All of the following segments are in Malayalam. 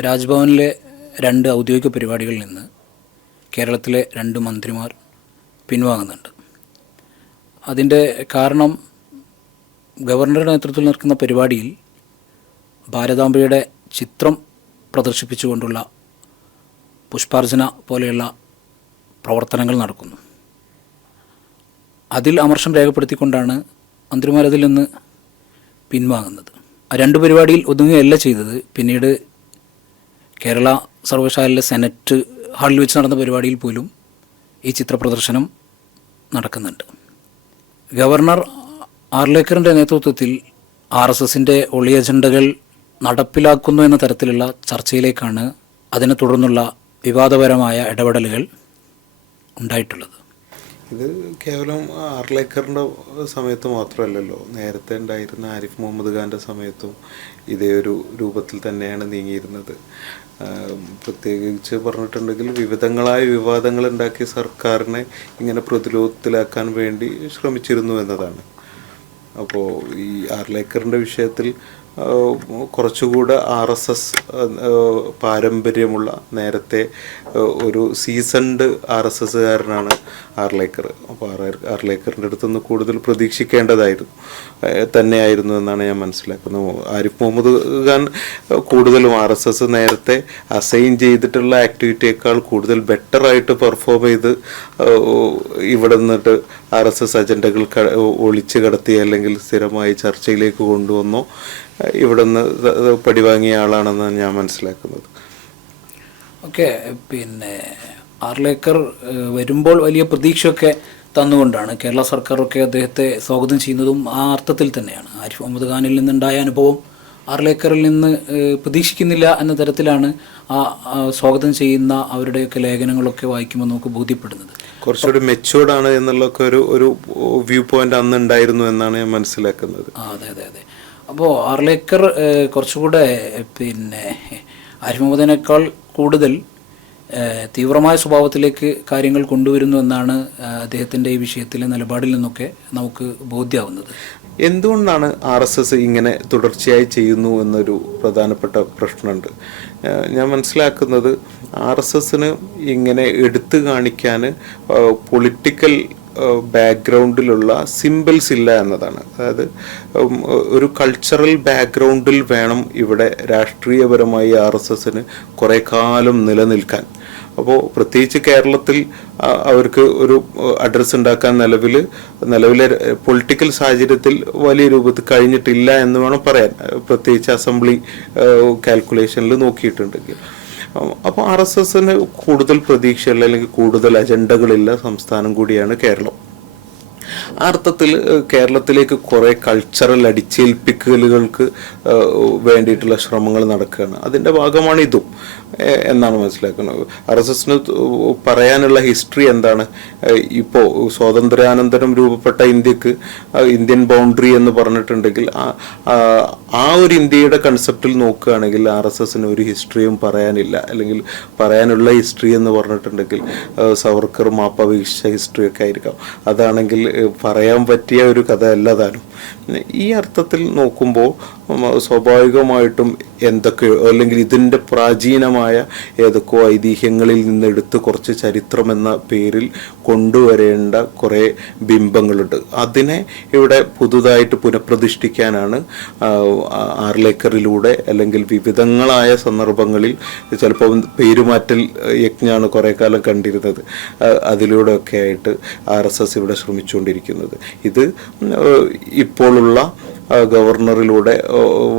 രാജ്ഭവനിലെ രണ്ട് ഔദ്യോഗിക പരിപാടികളിൽ നിന്ന് കേരളത്തിലെ രണ്ട് മന്ത്രിമാർ പിൻവാങ്ങുന്നുണ്ട്. അതിന്റെ കാരണം ഗവർണറുടെ നേതൃത്വത്തിൽ നടക്കുന്ന പരിപാടിയിൽ ഭാരതാംബയുടെ ചിത്രം പ്രദർശിപ്പിച്ചുകൊണ്ടുള്ള പുഷ്പാർച്ചന പോലെയുള്ള പ്രവർത്തനങ്ങൾ നടക്കുന്നു. അതിൽ അമർഷം രേഖപ്പെടുത്തിക്കൊണ്ടാണ് മന്ത്രിമാരതിൽ നിന്ന് പിൻവാങ്ങുന്നത്. രണ്ട് പരിപാടിയിൽ ഒതുങ്ങുകയല്ല ചെയ്തത്. പിന്നീട് കേരള സർവകലാശാലയിലെ സെനറ്റ് ഹാളിൽ വെച്ച് നടന്ന പരിപാടിയിൽ പോലും ഈ ചിത്ര പ്രദർശനം നടക്കുന്നുണ്ട്. ഗവർണർ ആർലേക്കറിന്റെ നേതൃത്വത്തിൽ ആർ എസ് എസിന്റെ ഒളി അജണ്ടകൾ നടപ്പിലാക്കുന്നു എന്ന തരത്തിലുള്ള ചർച്ചയിലേക്കാണ് അതിനെ തുടർന്നുള്ള വിവാദപരമായ ഇടപെടലുകൾ ഉണ്ടായിട്ടുള്ളത്. ഇത് കേവലം ആർലേക്കറിന്റെ സമയത്ത് മാത്രമല്ലല്ലോ. നേരത്തെ ഉണ്ടായിരുന്ന ആരിഫ് മുഹമ്മദ് ഖാന്റെ സമയത്തും ഇതേ ഒരു രൂപത്തിൽ തന്നെയാണ് നീങ്ങിയിരുന്നത്. പ്രത്യേകിച്ച് പറഞ്ഞിട്ടുണ്ടെങ്കിൽ വിവിധങ്ങളായ വിവാദങ്ങൾ ഉണ്ടാക്കി സർക്കാരിനെ ഇങ്ങനെ പ്രതിരോധത്തിലാക്കാൻ വേണ്ടി ശ്രമിച്ചിരുന്നു എന്നതാണ്. അപ്പോൾ ഈ ആർലേക്കറിന്റെ വിഷയത്തിൽ കുറച്ചുകൂടെ ആർ എസ് എസ് പാരമ്പര്യമുള്ള നേരത്തെ ഒരു സീസൺഡ് ആർ എസ് എസ്സുകാരനാണ് ആർലേക്കർ. അപ്പോൾ ആർ ആർലേക്കറിന്റെ അടുത്തുനിന്ന് കൂടുതൽ പ്രതീക്ഷിക്കേണ്ടതായിരുന്നു. തന്നെയായിരുന്നു എന്നാണ് ഞാൻ മനസ്സിലാക്കുന്നത്. ആരിഫ് മുഹമ്മദ് ഖാൻ കൂടുതലും ആർ എസ് എസ് നേരത്തെ അസൈൻ ചെയ്തിട്ടുള്ള ആക്ടിവിറ്റിയേക്കാൾ കൂടുതൽ ബെറ്ററായിട്ട് പെർഫോം ചെയ്ത് ഇവിടെ നിന്നിട്ട് ആർ എസ് എസ് അജണ്ടകൾ ഒളിച്ച് കടത്തി അല്ലെങ്കിൽ സ്ഥിരമായി ചർച്ചയിലേക്ക് കൊണ്ടുവന്നോ. ഇവിടെ പടി വാങ്ങിയ ആളാണെന്നാണ് ഞാൻ മനസ്സിലാക്കുന്നത്. ഓക്കെ പിന്നെ ആർലേക്കർ വരുമ്പോൾ വലിയ പ്രതീക്ഷയൊക്കെ തന്നുകൊണ്ടാണ് കേരള സർക്കാരൊക്കെ അദ്ദേഹത്തെ സ്വാഗതം ചെയ്യുന്നതും ആ അർത്ഥത്തിൽ തന്നെയാണ്. ആരിഫ് മുഹമ്മദ് ഖാനിൽ നിന്നുണ്ടായ അനുഭവം ആർലേക്കറിൽ നിന്ന് പ്രതീക്ഷിക്കുന്നില്ല എന്ന തരത്തിലാണ് ആ സ്വാഗതം ചെയ്യുന്ന അവരുടെയൊക്കെ ലേഖനങ്ങളൊക്കെ വായിക്കുമ്പോൾ നമുക്ക് ബോധ്യപ്പെടുന്നത്. കുറച്ചുകൂടി മെച്ചുവേർഡ് ആണ് എന്നുള്ളൊക്കെ ഒരു ഒരു വ്യൂ പോയിന്റ് അന്ന് ഉണ്ടായിരുന്നു എന്നാണ് ഞാൻ മനസ്സിലാക്കുന്നത്. അതെ അതെ അതെ. അപ്പോൾ ആർലേക്കർ ഏഹ്, കുറച്ചുകൂടെ പിന്നെ ആരിഫ് കൂടുതൽ തീവ്രമായ സ്വഭാവത്തിലേക്ക് കാര്യങ്ങൾ കൊണ്ടുവരുന്നു എന്നാണ് അദ്ദേഹത്തിന്റെ ഈ വിഷയത്തിലെ നിലപാടിൽ നിന്നൊക്കെ നമുക്ക് ബോധ്യമാവുന്നത് എന്തുകൊണ്ടാണ് ആർ എസ് എസ് ഇങ്ങനെ തുടർച്ചയായി ചെയ്യുന്നു എന്നൊരു പ്രധാനപ്പെട്ട പ്രശ്നമുണ്ട്. ഞാൻ മനസ്സിലാക്കുന്നത് ആർ എസ് എസിന് ഇങ്ങനെ എടുത്തു കാണിക്കാൻ പൊളിറ്റിക്കൽ ബാക്ക്ഗ്രൗണ്ടിലുള്ള സിമ്പിൾസ് ഇല്ല എന്നതാണ്. അതായത് ഒരു കൾച്ചറൽ ബാക്ക്ഗ്രൗണ്ടിൽ വേണം ഇവിടെ രാഷ്ട്രീയപരമായി ആർ എസ് എസിന് കുറേ കാലം നിലനിൽക്കാൻ. അപ്പോൾ പ്രത്യേകിച്ച് കേരളത്തിൽ അവർക്ക് ഒരു അഡ്രസ്സ് ഉണ്ടാക്കാൻ നിലവിൽ നിലവിലെ പൊളിറ്റിക്കൽ സാഹചര്യത്തിൽ വലിയ രൂപത്തിൽ കഴിഞ്ഞിട്ടില്ല എന്ന് വേണം പറയാൻ. പ്രത്യേകിച്ച് അസംബ്ലി കാൽക്കുലേഷനിൽ നോക്കിയിട്ടുണ്ടെങ്കിൽ. അപ്പോൾ ആർ എസ് എസിന് കൂടുതൽ പ്രതീക്ഷയുള്ള അല്ലെങ്കിൽ കൂടുതൽ അജണ്ടകളില്ല സംസ്ഥാനം കൂടിയാണ് കേരളം. ആ അർത്ഥത്തിൽ കേരളത്തിലേക്ക് കുറേ കൾച്ചറൽ അടിച്ചേൽപ്പിക്കലുകൾക്ക് വേണ്ടിയിട്ടുള്ള ശ്രമങ്ങൾ നടക്കുകയാണ്. അതിന്റെ ഭാഗമാണ് ഇതും എന്നാണ് മനസ്സിലാക്കുന്നത്. ആർ എസ് എസിന് പറയാനുള്ള ഹിസ്റ്ററി എന്താണ്? ഇപ്പോൾ സ്വാതന്ത്ര്യാനന്തരം രൂപപ്പെട്ട ഇന്ത്യയ്ക്ക് ഇന്ത്യൻ ബൗണ്ടറി എന്ന് പറഞ്ഞിട്ടുണ്ടെങ്കിൽ ആ- ഒരു ഇന്ത്യയുടെ കൺസെപ്റ്റിൽ നോക്കുകയാണെങ്കിൽ ആർ എസ് എസിന് ഒരു ഹിസ്റ്ററിയും പറയാനില്ല. അല്ലെങ്കിൽ പറയാനുള്ള ഹിസ്റ്ററി എന്ന് പറഞ്ഞിട്ടുണ്ടെങ്കിൽ സവർക്കർ മാപ്പ വീക്ഷിച്ച ഹിസ്റ്ററി ഒക്കെ ആയിരിക്കാം. അതാണെങ്കിൽ പറയാൻ പറ്റിയ ഒരു കഥ ഈ അർത്ഥത്തിൽ നോക്കുമ്പോൾ സ്വാഭാവികമായിട്ടും എന്തൊക്കെയോ അല്ലെങ്കിൽ ഇതിന്റെ പ്രാചീനമായ ഏതൊക്കെയോ ഐതിഹ്യങ്ങളിൽ നിന്നെടുത്ത് കുറച്ച് ചരിത്രം എന്ന പേരിൽ കൊണ്ടുവരേണ്ട കുറേ ബിംബങ്ങളുണ്ട്. അതിനെ ഇവിടെ പുതുതായിട്ട് പുനഃപ്രതിഷ്ഠിക്കാനാണ് ആർലേക്കറിലൂടെ അല്ലെങ്കിൽ വിവിധങ്ങളായ സന്ദർഭങ്ങളിൽ ചിലപ്പോൾ പേരുമാറ്റൽ യജ്ഞമാണ് കുറേ കാലം കണ്ടിരുന്നത്. അതിലൂടെയൊക്കെ ആയിട്ട് ആർ എസ് എസ് ഇവിടെ ശ്രമിച്ചുകൊണ്ടിരിക്കുന്നത്. ഇത് ഇപ്പോഴുള്ള ഗവർണറിലൂടെ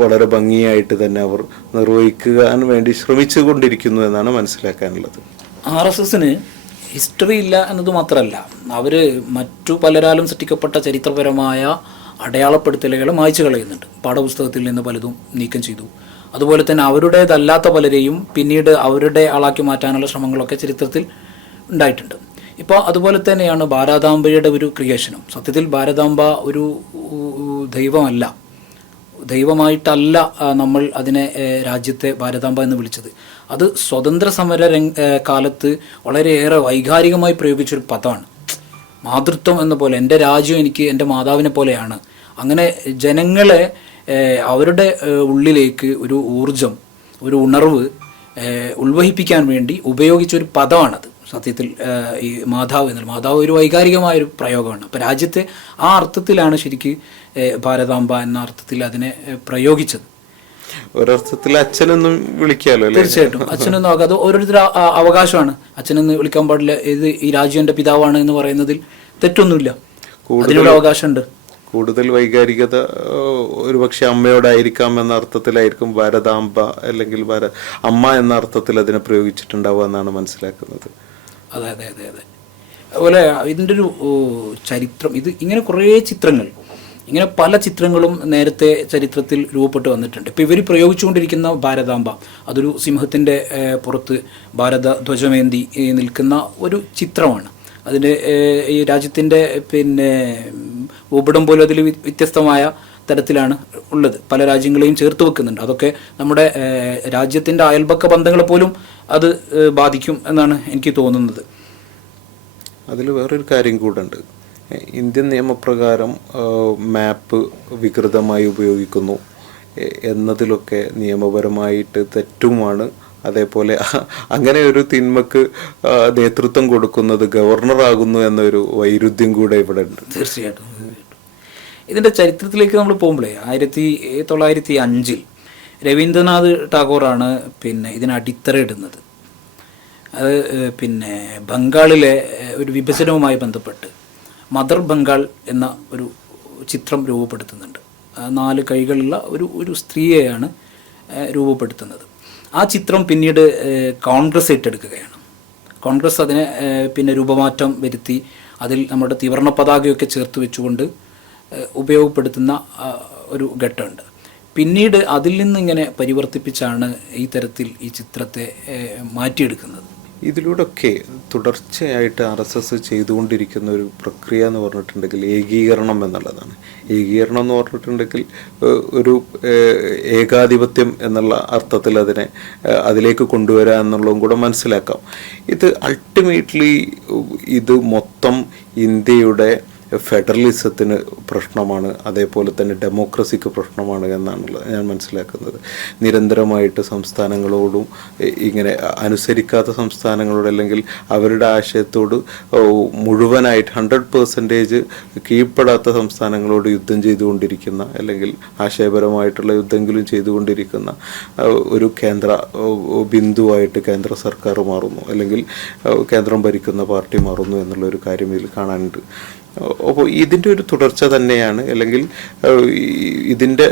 വളരെ ഭംഗിയായിട്ട് തന്നെ അവർ നിർവഹിക്കാൻ വേണ്ടി ശ്രമിച്ചു കൊണ്ടിരിക്കുന്നു എന്നാണ് മനസ്സിലാക്കാനുള്ളത്. ആർ എസ് എസിന് ഹിസ്റ്ററി ഇല്ല എന്നത് മാത്രമല്ല അവർ മറ്റു പലരാലും സൃഷ്ടിക്കപ്പെട്ട ചരിത്രപരമായ അടയാളപ്പെടുത്തലുകൾ മായ്ച്ചു കളയുന്നുണ്ട്. പാഠപുസ്തകത്തിൽ നിന്ന് പലതും നീക്കം ചെയ്തു. അതുപോലെ തന്നെ അവരുടേതല്ലാത്ത പലരെയും പിന്നീട് അവരുടെ ആളാക്കി മാറ്റാനുള്ള ശ്രമങ്ങളൊക്കെ ചരിത്രത്തിൽ ഉണ്ടായിട്ടുണ്ട്. ഇപ്പോൾ അതുപോലെ തന്നെയാണ് ഭാരതാംബയുടെ ഒരു ക്രിയേഷനും. സത്യത്തിൽ ഭാരതാംബ ഒരു ദൈവമല്ല. ദൈവമായിട്ടല്ല നമ്മൾ അതിനെ രാജ്യത്തെ ഭാരതാംബ എന്ന് വിളിച്ചത്. അത് സ്വതന്ത്ര സമര കാലത്ത് വളരെയേറെ വൈകാരികമായി പ്രയോഗിച്ചൊരു പദമാണ്. മാതൃത്വം എന്ന പോലെ എന്റെ രാജ്യം എനിക്ക് എന്റെ മാതാവിനെ പോലെയാണ്. അങ്ങനെ ജനങ്ങളെ അവരുടെ ഉള്ളിലേക്ക് ഒരു ഊർജം ഒരു ഉണർവ് ഉൾവഹിപ്പിക്കാൻ വേണ്ടി ഉപയോഗിച്ചൊരു പദമാണത്. സത്യത്തിൽ ഈ മാതാവ് എന്നുള്ള മാതാവ് ഒരു വൈകാരികമായൊരു പ്രയോഗമാണ്. അപ്പോൾ രാജ്യത്തെ ആ അർത്ഥത്തിലാണ് ശരിക്ക് ഭാരതാംബ എന്ന അർത്ഥത്തിൽ അതിനെ പ്രയോഗിച്ചത്. ഒരർത്ഥത്തിൽ അച്ഛനൊന്നും വിളിക്കാലോ തീർച്ചയായിട്ടും. അച്ഛനൊന്നും ആകാം അത് ഓരോരുത്തരുടെ ആ അവകാശമാണ്. അച്ഛനെന്ന് വിളിക്കാൻ പാടില്ല. ഇത് ഈ രാജ്യം എന്റെ പിതാവാണ് എന്ന് പറയുന്നതിൽ തെറ്റൊന്നുമില്ല. അതിനൊരു അവകാശമുണ്ട്. കൂടുതൽ വൈകാരികത ഒരു ഒരുപക്ഷെ അമ്മയോടായിരിക്കാം എന്ന അർത്ഥത്തിലായിരിക്കും ഭാരതാംബ അല്ലെങ്കിൽ ഭാര അമ്മ എന്ന അർത്ഥത്തിൽ അതിനെ പ്രയോഗിച്ചിട്ടുണ്ടാവുക എന്നാണ് മനസ്സിലാക്കുന്നത്. അതെ അതെ അതെ അതെ അതുപോലെ ഇതിന്റെ ഒരു ചരിത്രം ഇത് ഇങ്ങനെ കുറേ ചിത്രങ്ങൾ ഇങ്ങനെ പല ചിത്രങ്ങളും നേരത്തെ ചരിത്രത്തിൽ രൂപപ്പെട്ട് വന്നിട്ടുണ്ട് ഇപ്പോൾ ഇവർ പ്രയോഗിച്ചുകൊണ്ടിരിക്കുന്ന ഭാരതാംബ അതൊരു സിംഹത്തിന്റെ പുറത്ത് ഭാരത ധ്വജമേന്തി നിൽക്കുന്ന ഒരു ചിത്രമാണ് അതിന്റെ ഈ രാജ്യത്തിന്റെ പിന്നെ ഉപടം പോലും അതിൽ വ്യ- വ്യത്യസ്തമായ തരത്തിലാണ് ഉള്ളത്. പല രാജ്യങ്ങളെയും ചേർത്ത് വെക്കുന്നുണ്ട്. അതൊക്കെ നമ്മുടെ രാജ്യത്തിന്റെ അയൽപക്ക ബന്ധങ്ങളെ പോലും അത് ബാധിക്കും എന്നാണ് എനിക്ക് തോന്നുന്നത്. അതിൽ വേറൊരു കാര്യം കൂടെ ഉണ്ട് ഇന്ത്യൻ നിയമപ്രകാരം മാപ്പ് വികൃതമായി ഉപയോഗിക്കുന്നു എന്നതിലൊക്കെ നിയമപരമായിട്ട് തെറ്റുമാണ്. അതേപോലെ അങ്ങനെ ഒരു തിന്മക്ക് നേതൃത്വം കൊടുക്കുന്നത് ഗവർണറാകുന്നു എന്നൊരു വൈരുദ്ധ്യം കൂടെ ഇവിടെ ഉണ്ട് തീർച്ചയായിട്ടും. ഇതിന്റെ ചരിത്രത്തിലേക്ക് നമ്മൾ പോകുമ്പോഴേ ആയിരത്തി തൊള്ളായിരത്തി അഞ്ചിൽ രവീന്ദ്രനാഥ് ടാഗോറാണ് പിന്നെ ഇതിന് അടിത്തറയിടുന്നത്. അത് പിന്നെ ബംഗാളിലെ ഒരു വിഭജനവുമായി ബന്ധപ്പെട്ട് മദർ ബംഗാൾ എന്ന ഒരു ചിത്രം രൂപപ്പെടുത്തുന്നുണ്ട്. നാല് കൈകളുള്ള ഒരു ഒരു സ്ത്രീയെയാണ് രൂപപ്പെടുത്തുന്നത്. ആ ചിത്രം പിന്നീട് കോൺഗ്രസ് ഏറ്റെടുക്കുകയാണ്. കോൺഗ്രസ് അതിനെ പിന്നെ രൂപമാറ്റം വരുത്തി അതിൽ നമ്മുടെ തിവർണ പതാകയൊക്കെ ചേർത്ത് വെച്ചുകൊണ്ട് ഉപയോഗപ്പെടുത്തുന്ന ഒരു ഘട്ടമുണ്ട്. പിന്നീട് അതിൽ നിന്നിങ്ങനെ പരിവർത്തിപ്പിച്ചാണ് ഈ തരത്തിൽ ഈ ചിത്രത്തെ മാറ്റിയെടുക്കുന്നത്. ഇതിലൂടെയൊക്കെ തുടർച്ചയായിട്ട് ആർ എസ് എസ് ചെയ്തുകൊണ്ടിരിക്കുന്ന ഒരു പ്രക്രിയ എന്ന് പറഞ്ഞിട്ടുണ്ടെങ്കിൽ ഏകീകരണം എന്നുള്ളതാണ്. ഏകീകരണം എന്ന് പറഞ്ഞിട്ടുണ്ടെങ്കിൽ ഒരു ഏകാധിപത്യം എന്നുള്ള അർത്ഥത്തിൽ അതിനെ അതിലേക്ക് കൊണ്ടുവരിക എന്നുള്ളതും കൂടെ മനസ്സിലാക്കാം. ഇത് അൾട്ടിമേറ്റ്ലി ഇത് മൊത്തം ഇന്ത്യയുടെ ഫെഡറലിസത്തിന് പ്രശ്നമാണ് അതേപോലെ തന്നെ ഡെമോക്രസിക്ക് പ്രശ്നമാണ് എന്നാണുള്ളത് ഞാൻ മനസ്സിലാക്കുന്നത്. നിരന്തരമായിട്ട് സംസ്ഥാനങ്ങളോടും ഇങ്ങനെ അനുസരിക്കാത്ത സംസ്ഥാനങ്ങളോട് അല്ലെങ്കിൽ അവരുടെ ആശയത്തോട് മുഴുവനായിട്ട് ഹൺഡ്രഡ് പെർസെന്റേജ് കീഴ്പ്പെടാത്ത സംസ്ഥാനങ്ങളോട് യുദ്ധം ചെയ്തുകൊണ്ടിരിക്കുന്ന അല്ലെങ്കിൽ ആശയപരമായിട്ടുള്ള യുദ്ധമെങ്കിലും ചെയ്തുകൊണ്ടിരിക്കുന്ന ഒരു കേന്ദ്ര ബിന്ദുവായിട്ട് കേന്ദ്ര സർക്കാർ മാറുന്നു അല്ലെങ്കിൽ കേന്ദ്രം ഭരിക്കുന്ന പാർട്ടി മാറുന്നു എന്നുള്ള ഒരു കാര്യം ഇതിൽ കാണാനുണ്ട്. അപ്പോൾ ഇതിന്റെ ഒരു തുടർച്ച തന്നെയാണ് അല്ലെങ്കിൽ ഇതിന്റെ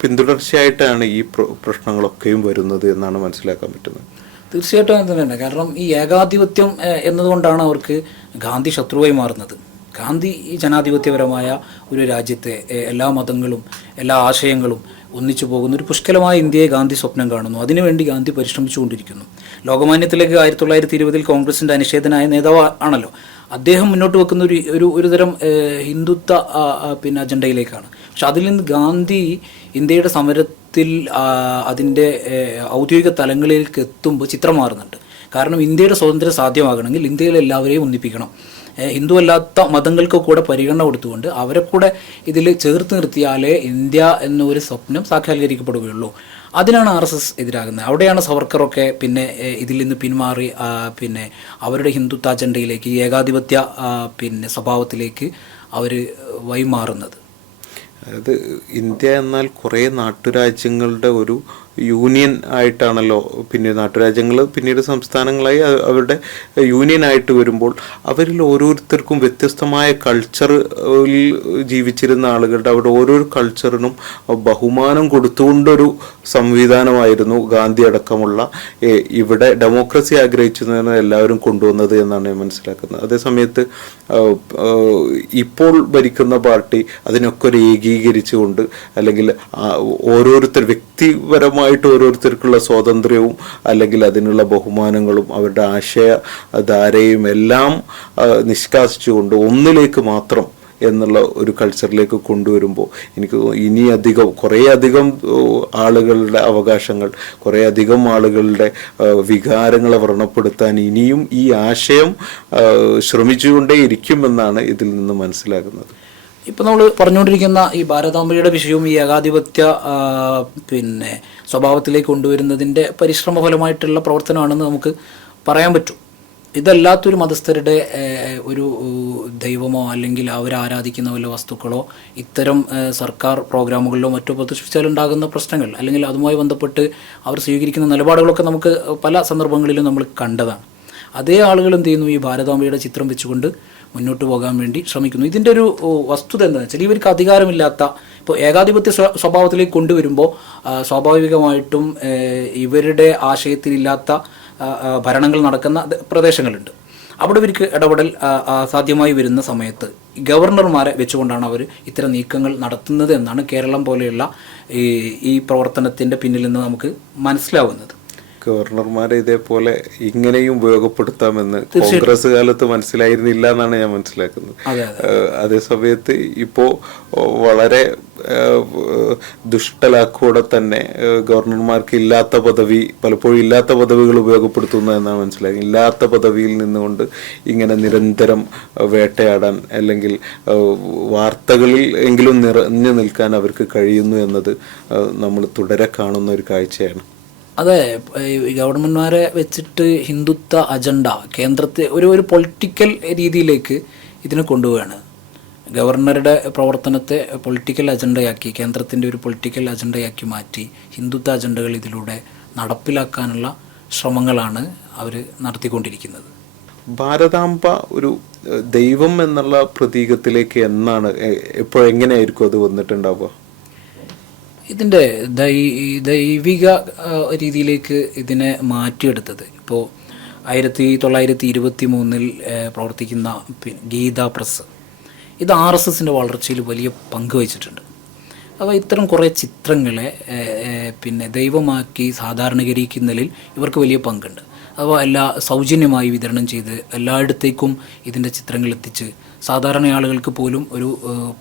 പിന്തുടർച്ചയായിട്ടാണ് ഈ പ്രശ്നങ്ങളൊക്കെയും വരുന്നത് എന്നാണ് മനസ്സിലാക്കാൻ പറ്റുന്നത്. തീർച്ചയായിട്ടും അങ്ങനെ തന്നെയാണ് കാരണം ഈ ഏകാധിപത്യം എന്നതുകൊണ്ടാണ് അവർക്ക് ഗാന്ധി ശത്രുവായി മാറുന്നത്. ഗാന്ധി ജനാധിപത്യപരമായ ഒരു രാജ്യത്തെ എല്ലാ മതങ്ങളും എല്ലാ ആശയങ്ങളും ഒന്നിച്ചു പോകുന്ന ഒരു പുഷ്കലമായ ഇന്ത്യയെ ഗാന്ധി സ്വപ്നം കാണുന്നു. അതിനുവേണ്ടി ഗാന്ധി പരിശ്രമിച്ചുകൊണ്ടിരിക്കുന്നു. ലോകമാന്യത്തിലേക്ക് ആയിരത്തി തൊള്ളായിരത്തി ഇരുപതിൽ കോൺഗ്രസിന്റെ അനിഷേധനായ നേതാവ് ആണല്ലോ. അദ്ദേഹം മുന്നോട്ട് വെക്കുന്ന ഒരു ഒരു ഒരു തരം ഹിന്ദുത്വ പിന്നെ അജണ്ടയിലേക്കാണ്. പക്ഷെ അതിൽ നിന്ന് ഗാന്ധി ഇന്ത്യയുടെ സമരത്തിൽ അതിന്റെ ഔദ്യോഗിക തലങ്ങളിലേക്ക് എത്തുമ്പോൾ ചിത്രം മാറുന്നുണ്ട്. കാരണം ഇന്ത്യയുടെ സ്വാതന്ത്ര്യം സാധ്യമാകണമെങ്കിൽ ഇന്ത്യയിലെ എല്ലാവരെയും ഒന്നിപ്പിക്കണം. ഹിന്ദു അല്ലാത്ത മതങ്ങൾക്ക് കൂടെ പരിഗണന കൊടുത്തുകൊണ്ട് അവരെ കൂടെ ഇതിൽ ചേർത്ത് നിർത്തിയാലേ ഇന്ത്യ എന്നൊരു സ്വപ്നം സാക്ഷാത്കരിക്കപ്പെടുകയുള്ളൂ. അതിനാണ് ആർ എസ് എസ് എതിരാകുന്നത്. അവിടെയാണ് സവർക്കറൊക്കെ പിന്നെ ഇതിൽ നിന്ന് പിന്മാറി പിന്നെ അവരുടെ ഹിന്ദുത്വ അജണ്ടയിലേക്ക് ഏകാധിപത്യ പിന്നെ സ്വഭാവത്തിലേക്ക് അവർ വൈമാറുന്നത് അതായത് ഇന്ത്യ എന്നാൽ കുറേ നാട്ടുരാജ്യങ്ങളുടെ ഒരു യൂണിയൻ ആയിട്ടാണല്ലോ പിന്നീട് നാട്ടുരാജ്യങ്ങൾ പിന്നീട് സംസ്ഥാനങ്ങളായി അവരുടെ യൂണിയൻ ആയിട്ട് വരുമ്പോൾ അവരിൽ ഓരോരുത്തർക്കും വ്യത്യസ്തമായ കൾച്ചറിൽ ജീവിച്ചിരുന്ന ആളുകളുടെ അവരുടെ ഓരോ കൾച്ചറിനും ബഹുമാനം കൊടുത്തുകൊണ്ടൊരു സംവിധാനമായിരുന്നു ഗാന്ധി അടക്കമുള്ള ഇവിടെ ഡെമോക്രസി ആഗ്രഹിച്ചതിന് എല്ലാവരും കൊണ്ടുവന്നത് എന്നാണ് ഞാൻ മനസ്സിലാക്കുന്നത്. അതേസമയത്ത് ഇപ്പോൾ ഭരിക്കുന്ന പാർട്ടി അതിനൊക്കെ ഒരു ഏകീകരിച്ചുകൊണ്ട് അല്ലെങ്കിൽ ഓരോരുത്തർ ഓരോരുത്തർ വ്യക്തിപരമായിട്ട് ഓരോരുത്തർക്കുള്ള സ്വാതന്ത്ര്യവും അല്ലെങ്കിൽ അതിനുള്ള ബഹുമാനങ്ങളും അവരുടെ ആശയ ധാരയും എല്ലാം നിഷ്കാസിച്ചുകൊണ്ട് ഒന്നിലേക്ക് മാത്രം എന്നുള്ള ഒരു കൾച്ചറിലേക്ക് കൊണ്ടുവരുമ്പോൾ എനിക്ക് ഇനി അധികം കുറേ അധികം ആളുകളുടെ അവകാശങ്ങൾ കുറേ അധികം ആളുകളുടെ വികാരങ്ങളെ വ്രണപ്പെടുത്താൻ ഇനിയും ഈ ആശയം ശ്രമിച്ചുകൊണ്ടേയിരിക്കുമെന്നാണ് ഇതിൽ നിന്ന് മനസ്സിലാക്കുന്നത് ഇപ്പം നമ്മൾ പറഞ്ഞുകൊണ്ടിരിക്കുന്ന ഈ ഭാരതാംബയുടെ വിഷയവും ഈ ഏകാധിപത്യ പിന്നെ സ്വഭാവത്തിലേക്ക് കൊണ്ടുവരുന്നതിന്റെ പരിശ്രമ ഫലമായിട്ടുള്ള പ്രവർത്തനമാണെന്ന് നമുക്ക് പറയാൻ പറ്റും. ഇതല്ലാത്തൊരു മതസ്ഥരുടെ ഒരു ദൈവമോ അല്ലെങ്കിൽ അവർ ആരാധിക്കുന്ന വല്ല വസ്തുക്കളോ ഇത്തരം സർക്കാർ പ്രോഗ്രാമുകളിലോ മറ്റോ പ്രദർശിപ്പിച്ചാലുണ്ടാകുന്ന പ്രശ്നങ്ങൾ അല്ലെങ്കിൽ അതുമായി ബന്ധപ്പെട്ട് അവർ സ്വീകരിക്കുന്ന നിലപാടുകളൊക്കെ നമുക്ക് പല സന്ദർഭങ്ങളിലും നമ്മൾ കണ്ടതാണ്. അതേ ആളുകൾ എന്ത് ചെയ്യുന്നു? ഈ ഭാരതാംബയുടെ ചിത്രം വെച്ചുകൊണ്ട് മുന്നോട്ട് പോകാൻ വേണ്ടി ശ്രമിക്കുന്നു. ഇതിന്റെ ഒരു വസ്തുത എന്താണെന്ന് വെച്ചാൽ ഇവർക്ക് അധികാരമില്ലാത്ത ഇപ്പോൾ ഏകാധിപത്യ സ്വ- സ്വഭാവത്തിലേക്ക് കൊണ്ടുവരുമ്പോൾ സ്വാഭാവികമായിട്ടും ഇവരുടെ ആശയത്തിലില്ലാത്ത ഭരണങ്ങൾ നടക്കുന്ന പ്രദേശങ്ങളുണ്ട്. അവിടെ ഇവർക്ക് ഇടപെടൽ സാധ്യമായി വരുന്ന സമയത്ത് ഗവർണർമാരെ വെച്ചുകൊണ്ടാണ് അവർ ഇത്തരം നീക്കങ്ങൾ നടത്തുന്നത് എന്നാണ് കേരളം പോലെയുള്ള ഈ പ്രവർത്തനത്തിന്റെ പിന്നിൽ നിന്ന് നമുക്ക് മനസ്സിലാവുന്നത്. ഗവർണർമാരെ ഇതേപോലെ ഇങ്ങനെയും ഉപയോഗപ്പെടുത്താമെന്ന് കോൺഗ്രസ് കാലത്ത് മനസ്സിലായിരുന്നില്ല എന്നാണ് ഞാൻ മനസ്സിലാക്കുന്നത്. അതേസമയത്ത് ഏഹ് അതേ സമയത്ത് ഇപ്പോ വളരെ ദുഷ്ടലാക്കൂടെ തന്നെ ഗവർണർമാർക്ക് ഇല്ലാത്ത പദവി പലപ്പോഴും ഇല്ലാത്ത പദവികൾ ഉപയോഗപ്പെടുത്തുന്നു എന്നാണ് മനസ്സിലാക്കുന്നത് ഇല്ലാത്ത പദവിയിൽ നിന്നുകൊണ്ട് ഇങ്ങനെ നിരന്തരം വേട്ടയാടാൻ അല്ലെങ്കിൽ വാർത്തകളിൽ എങ്കിലും നിറഞ്ഞു നിൽക്കാൻ അവർക്ക് കഴിയുന്നു എന്നത് നമ്മൾ തുടരെ കാണുന്ന ഒരു കാഴ്ചയാണ്. അതെ ഈ ഗവൺമെന്റ്മാരെ വെച്ചിട്ട് ഹിന്ദുത്വ അജണ്ട കേന്ദ്രത്തെ ഒരു ഒരു പൊളിറ്റിക്കൽ രീതിയിലേക്ക് ഇതിനെ കൊണ്ടുപോവുകയാണ്. ഗവർണറുടെ പ്രവർത്തനത്തെ പൊളിറ്റിക്കൽ അജണ്ടയാക്കി കേന്ദ്രത്തിന്റെ ഒരു പൊളിറ്റിക്കൽ അജണ്ടയാക്കി മാറ്റി ഹിന്ദുത്വ അജണ്ടകൾ ഇതിലൂടെ നടപ്പിലാക്കാനുള്ള ശ്രമങ്ങളാണ് അവർ നടത്തിക്കൊണ്ടിരിക്കുന്നത്. ഭാരതാംബ ഒരു ദൈവം എന്നുള്ള പ്രതീകത്തിലേക്ക് എന്നാണ് എപ്പോഴെങ്ങനെയായിരിക്കും അത് വന്നിട്ടുണ്ടാവുക? ഇതിന്റെ ദൈ ദൈവിക രീതിയിലേക്ക് ഇതിനെ മാറ്റിയെടുത്തത്. ഇപ്പോൾ ആയിരത്തി തൊള്ളായിരത്തി ഇരുപത്തി മൂന്നിൽ പ്രവർത്തിക്കുന്ന ഗീത പ്രസ്. ഇത് ആർ എസ് എസിന്റെ വളർച്ചയിൽ വലിയ പങ്ക് വഹിച്ചിട്ടുണ്ട്. അപ്പോൾ ഇത്തരം കുറേ ചിത്രങ്ങളെ പിന്നെ ദൈവമാക്കി സാധാരണീകരിക്കുന്നതിൽ ഇവർക്ക് വലിയ പങ്കുണ്ട്. അപ്പോൾ എല്ലാ സൗജന്യമായി വിതരണം ചെയ്ത് എല്ലായിടത്തേക്കും ഇതിന്റെ ചിത്രങ്ങൾ എത്തിച്ച് സാധാരണ ആളുകൾക്ക് പോലും ഒരു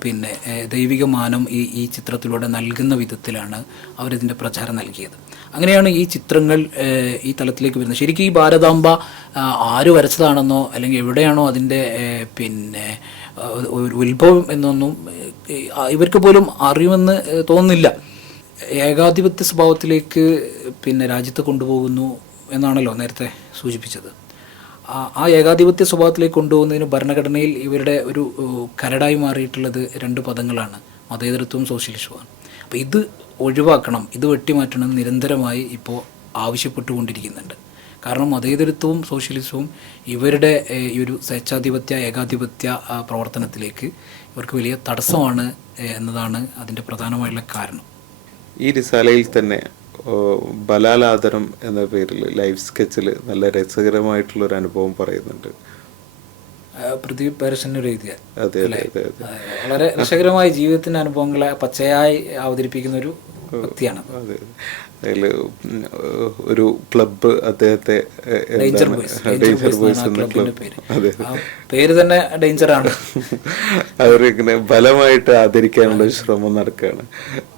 പിന്നെ ദൈവിക മാനം ഈ ഈ ചിത്രത്തിലൂടെ നൽകുന്ന വിധത്തിലാണ് അവരിതിന്റെ പ്രചാരം നൽകിയത്. അങ്ങനെയാണ് ഈ ചിത്രങ്ങൾ ഈ തലത്തിലേക്ക് വരുന്നത്. ശരിക്കും ഈ ഭാരതാംബ ആര് വരച്ചതാണെന്നോ അല്ലെങ്കിൽ എവിടെയാണോ അതിന്റെ പിന്നെ ഉത്ഭവം എന്നൊന്നും ഇവർക്ക് പോലും അറിയുമെന്ന് തോന്നുന്നില്ല. ഏകാധിപത്യ സ്വഭാവത്തിലേക്ക് പിന്നെ രാജ്യത്തെ കൊണ്ടുപോകുന്നു. എന്നാണല്ലോ നേരത്തെ സൂചിപ്പിച്ചത്. ആ- ഏകാധിപത്യ സ്വഭാവത്തിലേക്ക് കൊണ്ടുപോകുന്നതിന് ഭരണഘടനയിൽ ഇവരുടെ ഒരു കരടായി മാറിയിട്ടുള്ളത് രണ്ട് പദങ്ങളാണ്. മതേതരത്വവും സോഷ്യലിസവുമാണ്. അപ്പോൾ ഇത് ഒഴിവാക്കണം ഇത് വെട്ടിമാറ്റണം നിരന്തരമായി ഇപ്പോൾ ആവശ്യപ്പെട്ടുകൊണ്ടിരിക്കുന്നുണ്ട്. കാരണം മതേതരത്വവും സോഷ്യലിസവും ഇവരുടെ ഈ ഒരു സ്വേച്ഛാധിപത്യ ഏകാധിപത്യ പ്രവർത്തനത്തിലേക്ക് ഇവർക്ക് വലിയ തടസ്സമാണ് എന്നതാണ് അതിന്റെ പ്രധാനമായുള്ള കാരണം. ഈ റിസാലയിൽ തന്നെ ബലാലാദരം എന്ന പേരിൽ ലൈഫ് സ്കെച്ചിൽ നല്ല രസകരമായിട്ടുള്ള ഒരു അനുഭവം പറയുന്നുണ്ട്. പ്രദീപ് എഴുതിയ. വളരെ രസകരമായ ജീവിതത്തിന്റെ അനുഭവങ്ങളെ പച്ചയായി അവതരിപ്പിക്കുന്ന ഒരു വ്യക്തിയാണ്. അതിൽ ഒരു ക്ലബ്ബ് അദ്ദേഹത്തെ ഡേഞ്ചർ ബോയ്സ് എന്ന പേര്. തന്നെ ഡേഞ്ചർ ആണ്. അവരിങ്ങനെ ബലമായിട്ട് ആദരിക്കാനുള്ള ശ്രമം നടക്കുകയാണ്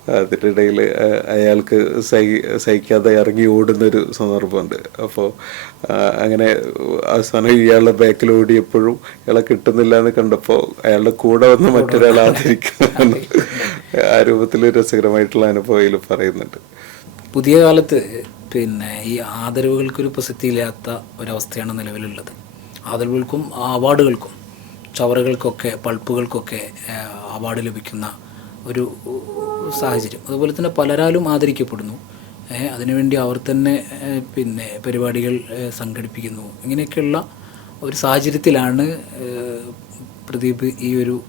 അതിനിടയിൽ അയാൾക്ക് സഹി സഹിക്കാതെ ഇറങ്ങി ഓടുന്ന ഒരു സന്ദർഭമുണ്ട് അപ്പോൾ അങ്ങനെ അവസാനം ഇയാളുടെ ബാക്കിൽ ഓടിയപ്പോഴും ഇയാളെ കിട്ടുന്നില്ല എന്ന് കണ്ടപ്പോൾ അയാളുടെ കൂടെ വന്ന് മറ്റൊരാൾ ആദരിക്കുന്നു ആ രൂപത്തിൽ രസകരമായിട്ടുള്ള അനുഭവം അതിൽ പറയുന്നുണ്ട്. പുതിയ കാലത്ത് പിന്നെ ഈ ആദരവുകൾക്കൊരു പ്രസക്തിയില്ലാത്ത ഒരവസ്ഥയാണ് നിലവിലുള്ളത്. ആദരവുകൾക്കും അവാർഡുകൾക്കും ചവറുകൾക്കൊക്കെ പൾപ്പുകൾക്കൊക്കെ അവാർഡ് ലഭിക്കുന്ന ഒരു സാഹചര്യം. അതുപോലെ തന്നെ പലരാലും ആദരിക്കപ്പെടുന്നു. അതിനുവേണ്ടി അവർ തന്നെ പിന്നെ പരിപാടികൾ സംഘടിപ്പിക്കുന്നു. ഇങ്ങനെയൊക്കെയുള്ള ഒരു സാഹചര്യത്തിലാണ് പ്രദീപ് ഈ ഒരു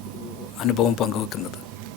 അനുഭവം പങ്കുവെക്കുന്നത്.